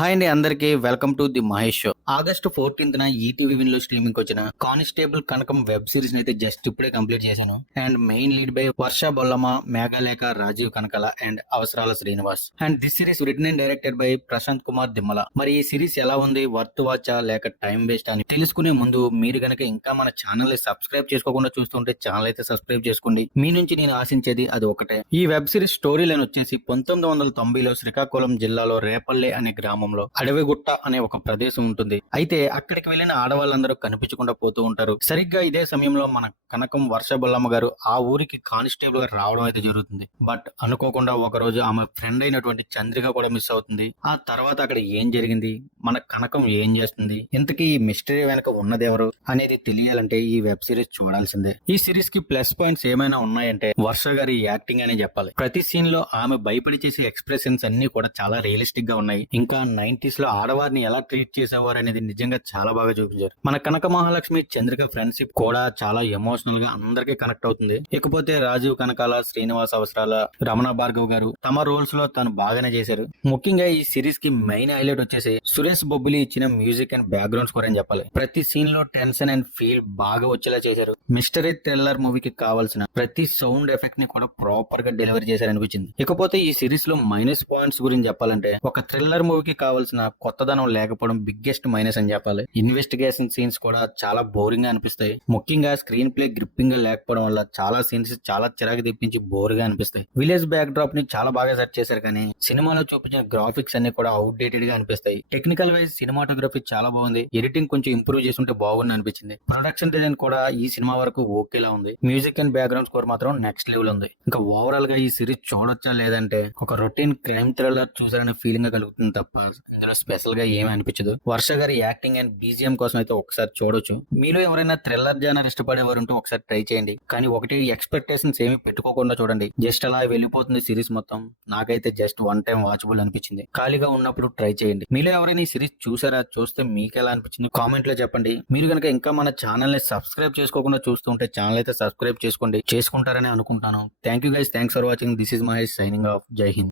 Hi అండి అందరికి. Welcome to the Mahesh show. August fourteenth న ఈటీవీ విన్లో స్ట్రీమింగ్ వచ్చిన కానిస్టేబుల్ కనకం వెబ్ సిరీస్ అయితే జస్ట్ ఇప్పుడే కంప్లీట్ చేశాను. And main lead by Varsha Bollamma Meghalekha Rajeev Kanakala and Avasarala Srinivas. And this series return and directed by Prashanth Kumar Dimmala. మరి ఈ series ఎలా ఉంది? వర్త్ వాచా లేక టైం వేస్ట్ అని తెలుసుకునే ముందు మీరు గనక ఇంకా మన ఛానల్ సబ్స్క్రైబ్ చేసుకోకుండా చూస్తుంటే ఛానల్ అయితే సబ్స్క్రైబ్ చేసుకోండి. మీ నుంచి నేను ఆశించేది అది ఒకటే. ఈ వెబ్ సిరీస్ స్టోరీ లైన్ వచ్చేసి పంతొమ్మిది వందల తొంభైలో శ్రీకాకుళం జిల్లాలో రేపల్లె అనే గ్రామం అడవి అడవిగుట్ట అనే ఒక ప్రదేశం ఉంటుంది. అయితే అక్కడికి వెళ్ళిన ఆడవాళ్ళందరూ కనిపించకుండా పోతూ ఉంటారు. సరిగ్గా ఇదే సమయంలో మన కనకం వర్ష బొల్లమ్మ గారు ఆ ఊరికి కానిస్టేబుల్గా రావడం అయితే జరుగుతుంది. బట్ అనుకోకుండా ఒక రోజు ఆమె ఫ్రెండ్ అయినటువంటి చంద్రిక కూడా మిస్ అవుతుంది. ఆ తర్వాత అక్కడ ఏం జరిగింది? మన కనకం ఏం చేస్తుంది? ఇంతకీ ఈ మిస్టరీ వెనక ఉన్నదెవరు అనేది తెలియాలంటే ఈ వెబ్ సిరీస్ చూడాల్సిందే. ఈ సిరీస్కి ప్లస్ పాయింట్స్ ఏమైనా ఉన్నాయంటే వర్ష గారి యాక్టింగ్ అనే చెప్పాలి. ప్రతి సీన్లో ఆమె భయపడి చేసే ఎక్స్ప్రెషన్స్ అన్ని కూడా చాలా రియలిస్టిక్గా ఉన్నాయి. ఇంకా నైన్టీస్లో ఆడవారిని ఎలా ట్రీట్ చేసేవారు అనేది నిజంగా చాలా బాగా చూపించారు. మన కనక మహాలక్ష్మి చంద్రిక ఫ్రెండ్షిప్ కూడా చాలా ఎమోషనల్గా అందరికీ కనెక్ట్ అవుతుంది. ఇకపోతే రాజీవ్ కనకాల శ్రీనివాస్ అవసరాల రమణ భార్గవ్ గారు తమ రోల్స్లో తను బాగానే చేశారు. ముఖ్యంగా ఈ సిరీస్కి మెయిన్ హైలైట్ వచ్చేసి సురేష్ బొబ్బిలి ఇచ్చిన మ్యూజిక్ అండ్ బ్యాక్గ్రౌండ్ స్కోర్ అని చెప్పాలి. ప్రతి సీన్లో టెన్షన్ అండ్ ఫీల్ బాగా వచ్చేలా చేశారు. మిస్టరీ థ్రిల్లర్ మూవీకి కావాల్సిన ప్రతి సౌండ్ ఎఫెక్ట్ని కూడా ప్రాపర్గా డెలివరీ చేశారు అనిపించింది ఇకపోతే ఈ సిరీస్లో మైనస్ పాయింట్స్ గురించి చెప్పాలంటే ఒక థ్రిల్లర్ మూవీకి కావాల్సిన కొత్తదనం లేకపోవడం బిగ్గెస్ట్ మైనస్ అని చెప్పాలి. ఇన్వెస్టిగేషన్ సీన్స్ కూడా చాలా బోరింగ్గా అనిపిస్తాయి. ముఖ్యంగా స్క్రీన్ ప్లే గ్రిప్పింగ్గా లేకపోవడం వల్ల చాలా సీన్స్ చాలా చిరాకు తెప్పించి బోర్గా అనిపిస్తాయి. విలేజ్ బ్యాక్ డ్రాప్ని చాలా బాగా సెట్ చేశారు కానీ సినిమాలో చూపించిన గ్రాఫిక్స్ అన్ని కూడా అవుట్ డేటెడ్గా అనిపిస్తాయి. టెక్నికల్ వైజ్ సినిమాటోగ్రఫీ చాలా బాగుంది. ఎడిటింగ్ కొంచెం ఇంప్రూవ్ చేసుంటే బాగుంది అనిపించింది. ప్రొడక్షన్ డిజైన్ కూడా ఈ సినిమా వరకు ఓకేలా ఉంది. మ్యూజిక్ అండ్ బ్యాక్గ్రౌండ్ స్కోర్ మాత్రం నెక్స్ట్ లెవెల్ ఉంది. ఇంకా ఓవరాల్గా ఈ సిరీస్ చూడొచ్చా లేదంటే ఒక రొటీన్ క్రైమ్ థ్రిల్లర్ చూసారనే ఫీలింగ్గా కలుగుతుంది తప్ప ఇందులో స్పెషల్గా ఏమీ అనిపించదు. వర్ష గారి యాక్టింగ్ అండ్ బీజిఎం కోసం అయితే ఒకసారి చూడొచ్చు. మీలో ఎవరైనా థ్రిల్లర్ జానర్ ఇష్టపడేవారు ఉంటే ఒకసారి ట్రై చేయండి. కానీ ఒకటి ఎక్స్పెక్టేషన్స్ ఏమి పెట్టుకోకుండా చూడండి. జస్ట్ అలా వెళ్ళిపోతుంది సిరీస్ మొత్తం. నాకైతే జస్ట్ వన్ టైం వాచబుల్ అనిపించింది. ఖాళీగా ఉన్నప్పుడు ట్రై చేయండి. మీలో ఎవరైనా ఈ సిరీస్ చూసారా? చూస్తే మీకు ఎలా అనిపించింది? కామెంట్లో చెప్పండి. మీరు కనుక ఇంకా మన ఛానల్ని సబ్స్క్రైబ్ చేసుకోకుండా చూస్తుంటే ఛానల్ అయితే సబ్స్క్రైబ్ చేసుకోండి. చేసుకుంటారని అనుకుంటాను. Thank you guys. Thanks for watching. This is Mahesh signing off. Jai Hind.